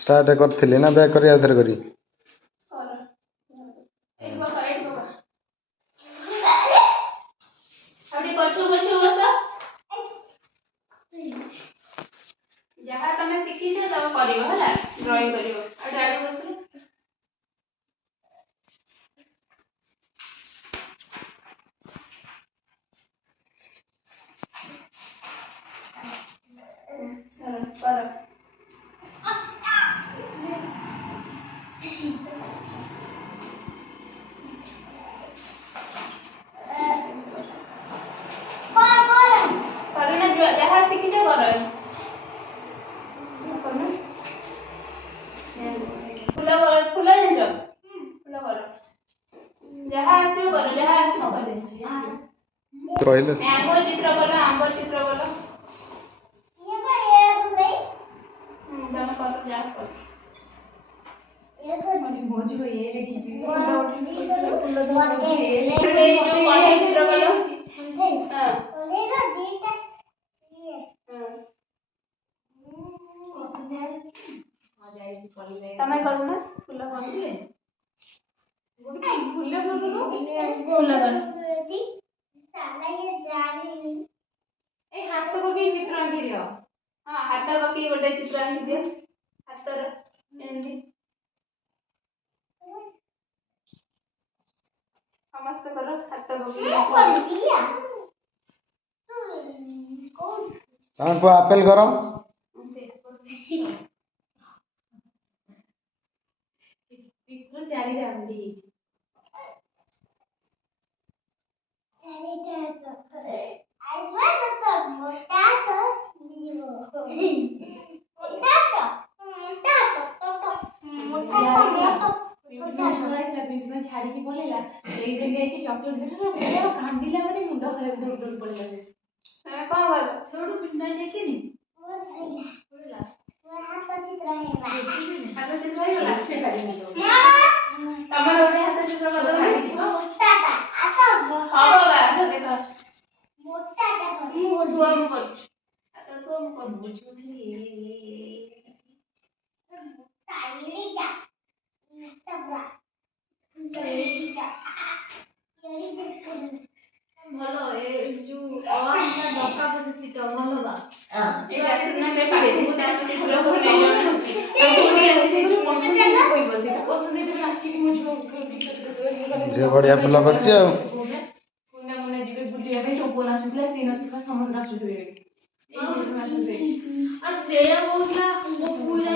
start करथिले ना back करी आधर करी कर एट बका अभी पछु पछु बस जहाँ तमे शिखी छ तब करिवो होला ड्राइंग करिवो आ डाडी बस कर करना जहाँ शिखी छ कर फूल जानिछ फूल कर जहाँ आसियो कर जहाँ आसियो कर कहले आंब चित्र बोलो तमे कर जा कर भोज को ये लेके जी चित्र बोलो तमे करू ना फूल कर फूल कर ए हाथ पकई चित्र आंकी दियो हाँ हाथ पकई गोटे चित्र आंकी दियो हाथ एमती समस्त करो हाथ पकई तमे को अपील करो चित्र चारि रे आंकी हेची छाड़ी की पलेला एई जगह से चॉकलेट देला कांदिला माने मुंडा खराब दूर दूर पड़ेला से तमे कोन कर छोड़ू पिंडा लेके नी हाथ चित्र है लास्ट पे पारी तमर ओडे हाथ चित्र कर दो हां बाबा देखो मु धुआम कर आता धुआम कर भलो ए जो और ना डका बसे तो भलो बा एटा सुनना पे पाखु दाम चित्र हो नै जण कोडी आसी कोई बसे तो पसंद है तो नाची की मुझको जे बढ़िया फुल करछि आ पुण्य मुने जीवे बुलिया पे टोपो नाचुतला सीना सुखा समुद्र नाचुतले ए नाचुते आ से बहुला मो पूरा